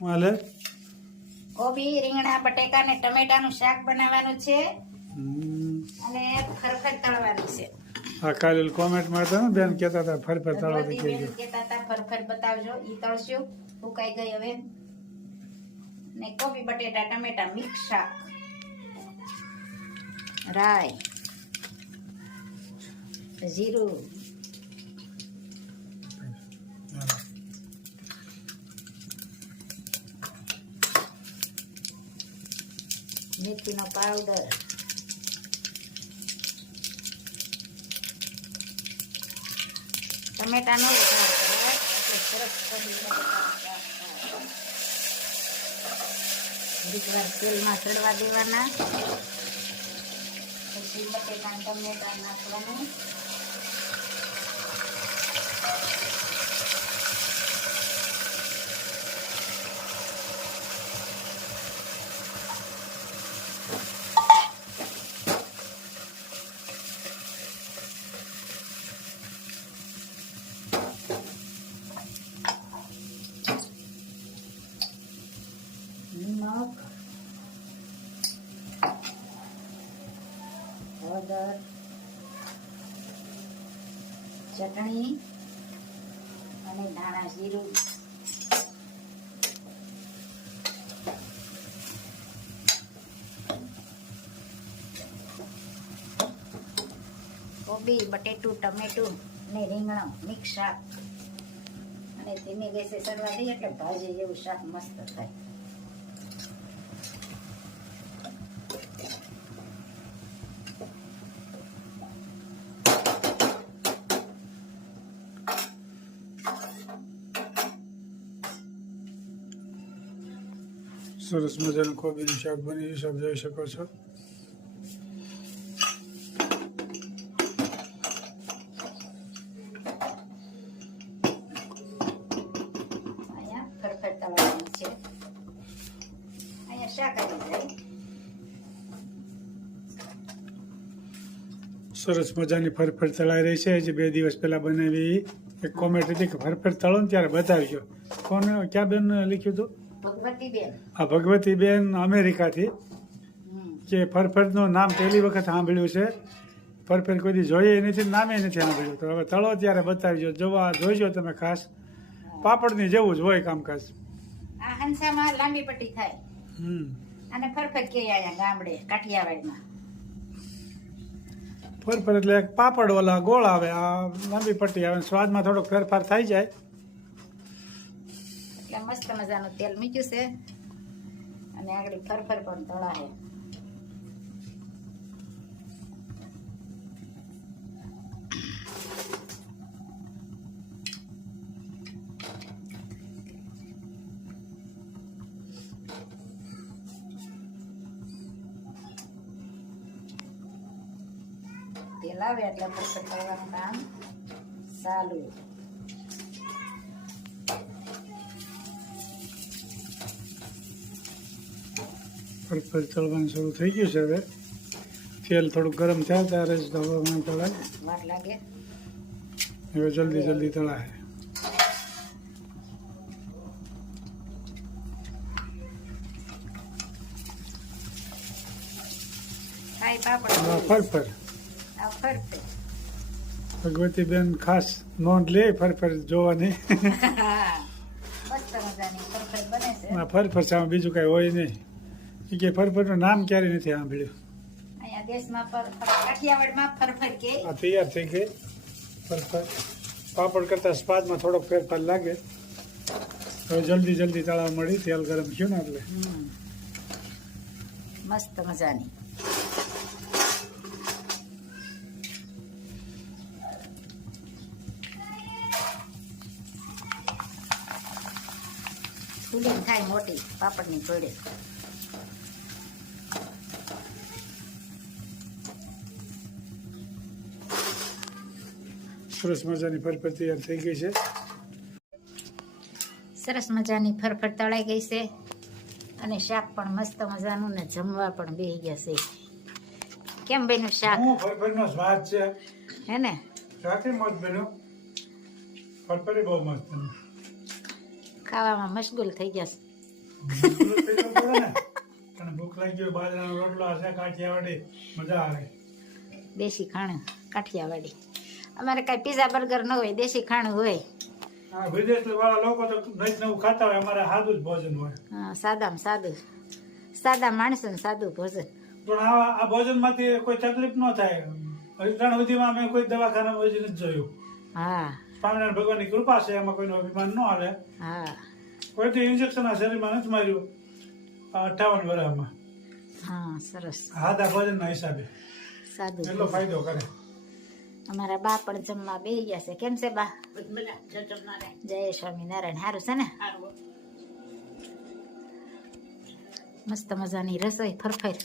હાલે કોબી રીંગણા બટેકા ને ટમેટાનું શાક બનાવવાનું છે અને ફરફર તળવાનું છે. હા કાલે કોમેન્ટમાં હતા ને બેન કહેતા હતા ફરફર તળો ભગવતી બેન કહેતા હતા ફરફર બતાવજો, ઈ તળશું. ફૂકાઈ ગઈ હવે. ને કોબી બટેટા ટમેટા મિક્સ શાક, રાઈ, જીરું, મેથીનો પાવડર, ટમેટાનો વઘાર કરો એટલે સરસ થોડીવાર તેલમાં ચડવા દેવાના, પછી બટેટા ટમેટા નાખવાનું. નમક, હળદર, ચટણી અને ધાણા જીરું. કોબી બટેટું ટમેટું ને રીંગણું મિક્સ શાક અને ધીમી ગેસે ચડવા દઈએ એટલે ભાજી જેવું શાક મસ્ત થાય. સરસ મજાનું કોબીનું શાક બની આપ જોઈ શકો છો. અહીંયા ફરફર તળવાનું છે. અહીંયા શાક આવી જાય. સરસ મજાની ફરફર તળાઈ રહી છે. જે 2 દિવસ પહેલા બનાવી એક કોમેન્ટ હતી કે ફરફર તળો ને ત્યારે બતાવજો. કોને ક્યાં બેન લખ્યું હતું? ભગવતી બેન. હા ભગવતી બેન અમેરિકાથી. કે ફરફરનું નામ પહેલી વખત સાંભળ્યું છે. ફરફર કોઈ દી જોઈએ નથી, નામે નથી સાંભળ્યું. તો હવે તળો ત્યારે બતાવજો, જોઈજો તમે ખાસ. પાપડની જેવું જ હોય કામકાજ. આ હંસામાં લાંબી પટ્ટી થાય અને ફરફર કે અહીંયા ગામડે કાઠિયાવાડમાં ફરફર એટલે એક પાપડ ઓલા ગોળ આવે, આ લાંબી પટ્ટી આવે. સ્વાદમાં થોડોક ફેરફાર થઈ જાય. એટલે મસ્ત મજાનું તેલ મૂક્યું છે અને આગળ ફરફર પણ તળાય. તેલ આવે એટલે ફરફર તળવાનું કામ ચાલુ. ફરફર તળવાનું શરૂ થઈ ગયું છે. હવે તેલ થોડુંક ગરમ થાય ત્યારે જ હવામાં તળાય. વાર લાગે. હવે જલ્દી તળાય. ખાઈ પાપડ ફરફર આ ફરફર ભગવતી બેન ખાસ નોંધ લે ફરફર જોવાની. મસ્ત મજાની ફરફર બને છે. ફરફર સામે બીજું કઈ હોય નહીં. કે ફરફરનું નામ ક્યારે નથી સાંભળ્યું. અહીંયા દેશમાં કાઠિયાવાડમાં ફરફર કે આ તૈયાર થઈ ગઈ ફરફર. પાપડ કરતા સ્વાદમાં થોડોક ફેરફાર લાગે. હવે જલ્દી તળાવ મળી, તેલ ગરમ થયું ને એટલે. મસ્ત મજાની ફૂલી થાય મોટી પાપડની જોડે. સરસ મજાની ફરફર તૈયાર થઈ ગઈ છે. સરસ મજાની ફરફર તળાઈ ગઈ છે અને શાક પણ મસ્ત મજાનું ને જમવા પણ બેસી ગયા છે. કેમ બન્યું શાક? ફરફરનો સ્વાદ છે હે ને? શાકે મસ્ત બન્યું. ફરફર બહુ મસ્ત બન્યું. ખાવામાં મશગુલ થઈ ગયા છે. મજબૂત થઈ જવું પડે ને. અને ભૂખ લાગી હોય બાજરાનો રોટલો હશે કાઠિયાવાડી મજા આવે. દેશી ખાણું કાઠિયાવાડી. અમારે કાંઈ પીઝા બર્ગર ન હોય, દેશી ખાણું હોય. હા, વિદેશ વાળા લોકો તો નઈ નવું ખાતા હોય, અમારે સાદું જ ભોજન હોય. હા, સાદામાં સાદું, સાદા માણસો ને સાદું ભોજન. પણ આ ભોજનમાંથી કોઈ તકલીફ ન થાય. હજી સુધીમાં અમે કોઈ દવાખાનામાં હજી નથી જોયું. હા સ્વામિનારાયણ ભગવાનની કૃપા છે, એમાં કોઈનું અભિમાન ન હાલે. હા કોઈથી ઇન્જેક્શન આ શરીરમાં નથી માર્યું આ 58 વર્ષમાં. હા, સરસ. સાદા ભોજનના હિસાબે સાદું એટલો ભોજન. ફાયદો કરે. અમારા બા પણ જમવા બેસી ગયા છે. કેમ છે બા? જય સ્વામિનારાયણ. સારું છે ને? મસ્ત મજાની રસોઈ, ફરફર,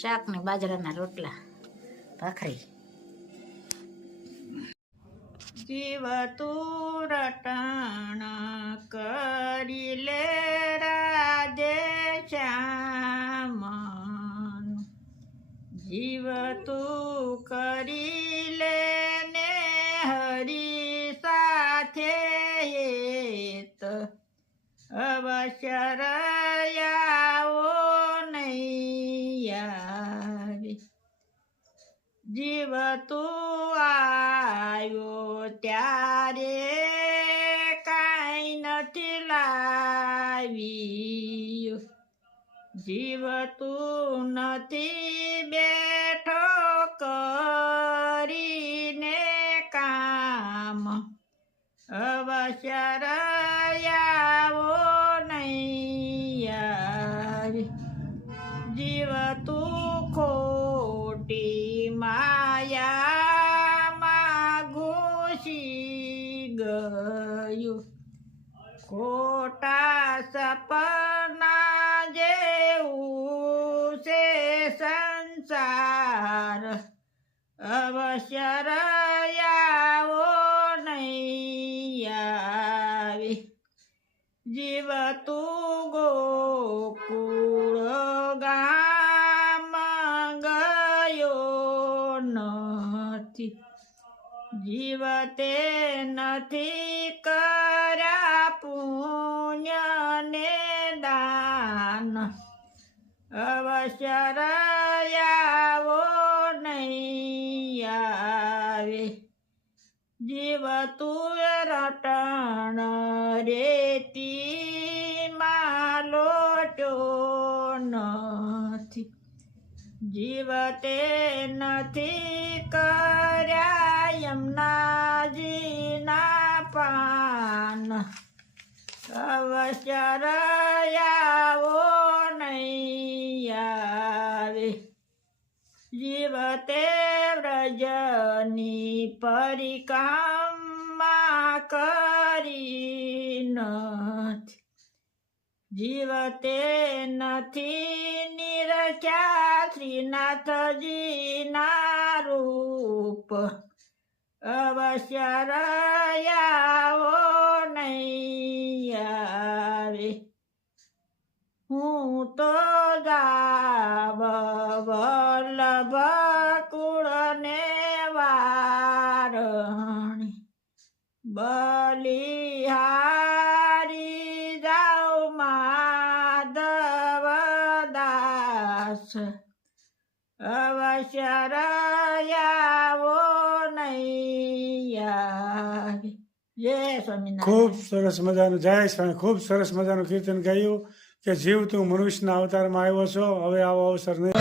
શાક ને બાજરાના રોટલા, ભાખરી. જીવ તું રટણ કરી લે રાધે શ્યામ, જીવ તું કરી લે ને હરી સાથે હેત, અવશ્ય રયાવો નહીં આવે. જીવ તું આવ્યો ત્યારે કાંઈ નથી લાવ્યું, જીવ તું નથી બેઠો કરીને કામ, અવશ્ય રયાવો નહીં આવે. જીવ તું ખોટી માયામાં ઘૂસી ગયું, ખોટા સપના જેવું છે સંસાર, અવશ્ય રયાવો નહીં આવે. જીવ તું ગોકુળ ગામ ગયો નથી, જીવ તે નથી કર્યા પુણ્ય ને દાન, અવશ્ય રયાવો નહીં આવે. જીવ તું રટણ રેતી માં લોટ્યો નથી, જીવ તે નથી કર્યા યમુનાજીના પાન, અવશ્ય રયાવો નહીં આવે. જીવ તે વ્રજની પરિક્રમા કરી નથી, જીવ તે નથી નિરખ્યા શ્રીનાથજીના રૂપ, અવશ્ય રયાવો નહીં આવે. હું તો જાવ વલ્લભ કુળને વારણી, બલિહારી જાઉ માધવ દાસ, અવશ્ય રયાવો નહીં આવે. જય સ્વામિનારાયણ. ખૂબ સરસ મજાનું જય સ્વામી. ખૂબ સરસ મજાનું કીર્તન ગાયું કે જીવ તું મનુષ્યના અવતારમાં આવ્યો છો, હવે આવો અવસર નહીં.